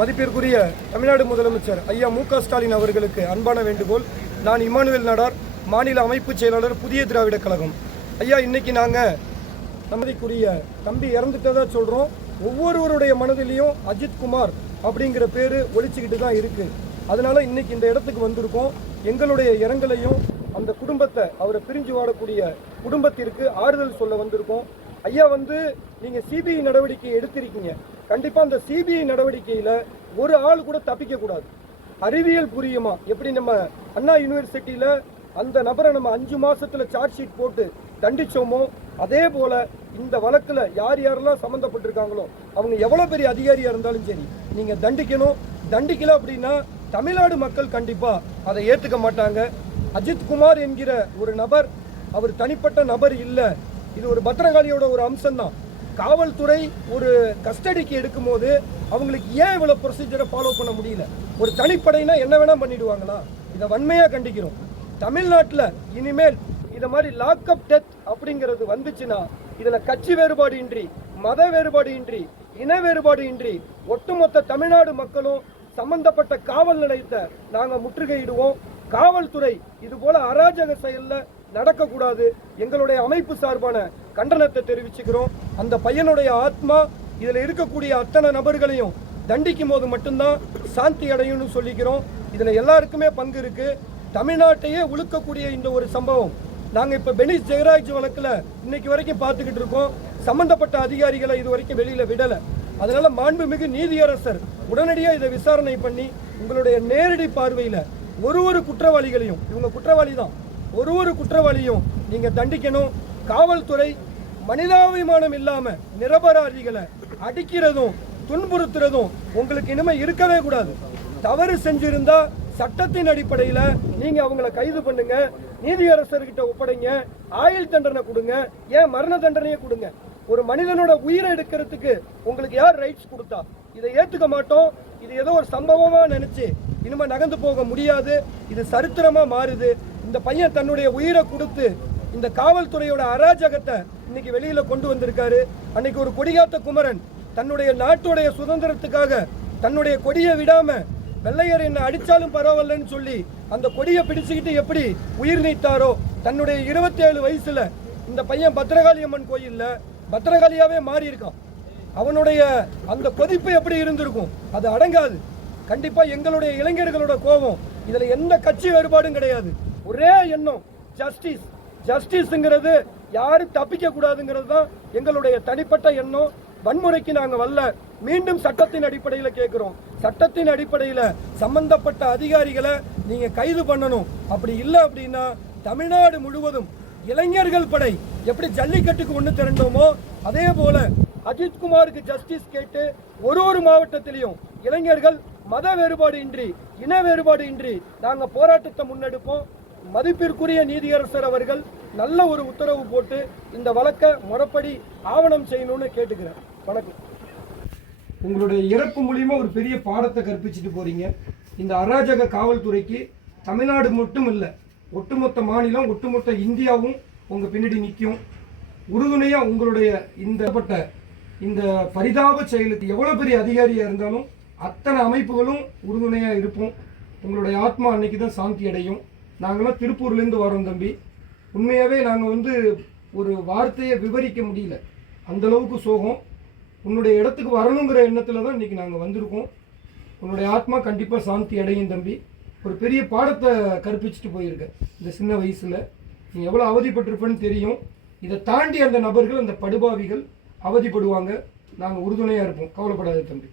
மதிப்பிற்குரிய தமிழ்நாடு முதலமைச்சர் ஐயா மு.க.ஸ்டாலின் அவர்களுக்கு அன்பான வேண்டுகோள். நான் இமானுவேல் நாடார், மாநில அமைப்பு செயலாளர், புதிய திராவிட கழகம். ஐயா, இன்னைக்கு நாங்கள் நம்மதிக்குரிய தம்பி இறந்துட்டதா சொல்கிறோம். ஒவ்வொருவருடைய மனதிலையும் அஜித் குமார் அப்படிங்கிற பேர் ஒழிச்சுக்கிட்டு தான் இருக்குது. அதனால் இன்னைக்கு இந்த இடத்துக்கு வந்திருக்கோம். எங்களுடைய இரங்கலையும் அந்த குடும்பத்தை, அவரை பிரிஞ்சு வாடக்கூடிய குடும்பத்திற்கு ஆறுதல் சொல்ல வந்திருக்கோம். ஐயா நீங்கள் சிபிஐ நடவடிக்கை எடுத்திருக்கீங்க. கண்டிப்பாக அந்த சிபிஐ நடவடிக்கையில் ஒரு ஆள் கூட தப்பிக்கக்கூடாது. அறிவியல் புரியுமா, எப்படி நம்ம அண்ணா யூனிவர்சிட்டியில் அந்த நபரை நம்ம 5 மாதத்தில் சார்ஜ் ஷீட் போட்டு தண்டிச்சோமோ, அதே போல் இந்த வழக்கில் யார் யாரெல்லாம் சம்மந்தப்பட்டிருக்காங்களோ அவங்க எவ்வளோ பெரிய அதிகாரியாக இருந்தாலும் சரி நீங்கள் தண்டிக்கணும். தண்டிக்கல அப்படின்னா தமிழ்நாடு மக்கள் கண்டிப்பாக அதை ஏற்றுக்க மாட்டாங்க. அஜித் குமார் என்கிற ஒரு நபர், அவர் தனிப்பட்ட நபர் இல்லை. இது ஒரு பத்திரகாளியோட ஒரு அம்சம்தான். காவல்துறை ஒரு கஸ்டடிக்கு எடுக்கும் போது அவங்களுக்கு ஏன் இவ்வளோ ப்ரொசீஜரை ஃபாலோ பண்ண முடியல? ஒரு தனிப்படைனா என்ன வேணா பண்ணிடுவாங்களா? இதை வன்மையாக கண்டிக்கிறோம். தமிழ்நாட்டில் இனிமேல் இதை மாதிரி லாக்அப் டெத் அப்படிங்கிறது வந்துச்சுன்னா இதில் கட்சி வேறுபாடு இன்றி, மத வேறுபாடு இன்றி, இன வேறுபாடு இன்றி ஒட்டுமொத்த தமிழ்நாடு மக்களும் சம்பந்தப்பட்ட காவல் நிலையத்தை நாங்கள் முற்றுகையிடுவோம். காவல்துறை இது போல அராஜக செயலில் நடக்கக்கூடாது. எங்களுடைய அமைப்பு சார்பான கண்டனத்தை தெரிவிச்சுக்கிறோம். அந்த பையனுடைய ஆத்மா இதில் இருக்கக்கூடிய அத்தனை நபர்களையும் தண்டிக்கும் போது மட்டும்தான் சாந்தி அடையும்னு சொல்லிக்கிறோம். இதில் எல்லாருக்குமே பங்கு இருக்கு. தமிழ்நாட்டையே உழுக்கக்கூடிய இந்த ஒரு சம்பவம் நாங்கள் இப்போ பெனிஸ் ஜெயராஜ் வழக்கில் இன்னைக்கு வரைக்கும் பார்த்துக்கிட்டு இருக்கோம். சம்பந்தப்பட்ட அதிகாரிகளை இது வரைக்கும் வெளியில் விடலை. அதனால மாண்புமிகு நீதியரசர் உடனடியாக இதை விசாரணை பண்ணி உங்களுடைய நேரடி பார்வையில் ஒரு குற்றவாளிகளையும், இவங்க குற்றவாளி தான், ஒரு குற்றவாளியும் நீங்கள் தண்டிக்கணும். காவல்துறை மனிதாபிமானம் இல்லாமல் நிரபராதிகளை அடிக்கிறதும் துன்புறுத்துறதும் உங்களுக்கு இனிமே இருக்கவே கூடாது. தவறு செஞ்சிருந்தா சட்டத்தின் அடிப்படையில் நீங்கள் அவங்கள கைது பண்ணுங்க, நீதியரசர்கிட்ட ஒப்படைங்க, ஆயுள் தண்டனை கொடுங்க, ஏன் மரண தண்டனையை கொடுங்க. ஒரு மனிதனோட உயிரை எடுக்கிறதுக்கு உங்களுக்கு யார் ரைட்ஸ் கொடுத்தா? இதை ஏற்றுக்க மாட்டோம். இது ஏதோ ஒரு சம்பவமாக நினச்சி இனிமேல் நகர்ந்து போக முடியாது. இது சரித்திரமாக மாறுது. இந்த பையன் தன்னுடைய உயிரை கொடுத்து இந்த காவல்துறையோட அராஜகத்தை இன்னைக்கு வெளியில கொண்டு வந்திருக்காரு. அன்னைக்கு ஒரு கொடிகாத்த குமரன் தன்னுடைய நாட்டுடைய சுதந்திரத்துக்காக தன்னுடைய கொடியை விடாம வெள்ளையர் என்ன அடிச்சாலும் பரவாயில்லன்னு சொல்லி அந்த கொடியை பிடிச்சுக்கிட்டு எப்படி உயிர் நீத்தாரோ, தன்னுடைய 27 வயசுல இந்த பையன் பத்திரகாளி அம்மன் கோயில்ல பத்திரகாளியாவே மாறி இருக்கான். அவனுடைய அந்த கொதிப்பு எப்படி இருந்திருக்கும்? அது அடங்காது. கண்டிப்பா எங்களுடைய இளைஞர்களோட கோபம், இதுல எந்த கட்சி வேறுபாடும் கிடையாது. ஒரே எண்ணம், ஜஸ்டிஸ். ஜஸ்டிஸ்ங்கிறது யாரும் தப்பிக்க கூடாதுங்கிறது தான் எங்களுடைய தனிப்பட்ட எண்ணம். வன்முறைக்கு நாங்கள் வரல. மீண்டும் சட்டத்தின் அடிப்படையில் கேட்குறோம். சட்டத்தின் அடிப்படையில் சம்பந்தப்பட்ட அதிகாரிகளை நீங்கள் கைது பண்ணணும். அப்படி இல்லை அப்படின்னா தமிழ்நாடு முழுவதும் இளைஞர்கள் படை எப்படி ஜல்லிக்கட்டுக்கு ஒன்று திரண்டோமோ அதே போல அஜித் குமாருக்கு ஜஸ்டிஸ் கேட்டு ஒரு மாவட்டத்திலையும் இளைஞர்கள் மத வேறுபாடு இன்றி, இன வேறுபாடு இன்றி நாங்கள் போராட்டத்தை முன்னெடுப்போம். மதிப்பிற்குரிய நீதியரசர் அவர்கள் நல்ல ஒரு உத்தரவு போட்டு இந்த வழக்கை முறைப்படி ஆவணம் செய்யணும்னு கேட்டுக்கிறேன். வணக்கம். உங்களுடைய இறப்பு மூலியமா ஒரு பெரிய பாடத்தை கற்பிச்சுட்டு போறீங்க. இந்த அராஜக காவல்துறைக்கு தமிழ்நாடு மட்டும் இல்லை, ஒட்டுமொத்த மாநிலம், ஒட்டுமொத்த இந்தியாவும் உங்க பின்னாடி நிற்கும். உறுதுணையா உங்களுடைய இந்த பரிதாப செயலுக்கு எவ்வளவு பெரிய அதிகாரியா இருந்தாலும் அத்தனை அமைப்புகளும் உறுதுணையா இருப்போம். உங்களுடைய ஆத்மா அன்னைக்கு தான் சாந்தி அடையும். நாங்களாம் திருப்பூர்லேருந்து வரோம் தம்பி. உண்மையாகவே நாங்கள் ஒரு வார்த்தையை விவரிக்க முடியல, அந்தளவுக்கு சோகம். உன்னுடைய இடத்துக்கு வரணுங்கிற எண்ணத்தில் தான் இன்றைக்கி நாங்கள் வந்திருக்கோம். உன்னுடைய ஆத்மா கண்டிப்பாக சாந்தி அடையும் தம்பி. ஒரு பெரிய பாடத்தை கற்பிச்சுட்டு போயிருக்க இந்த சின்ன வயசில். நீ எவ்வளோ அவதிப்பட்டிருப்பேன்னு தெரியும். இதை தாண்டி அந்த நபர்கள், அந்த படுபாவிகள் அவதிப்படுவாங்க. நாங்கள் உறுதுணையாக இருப்போம். கவலைப்படாத தம்பி.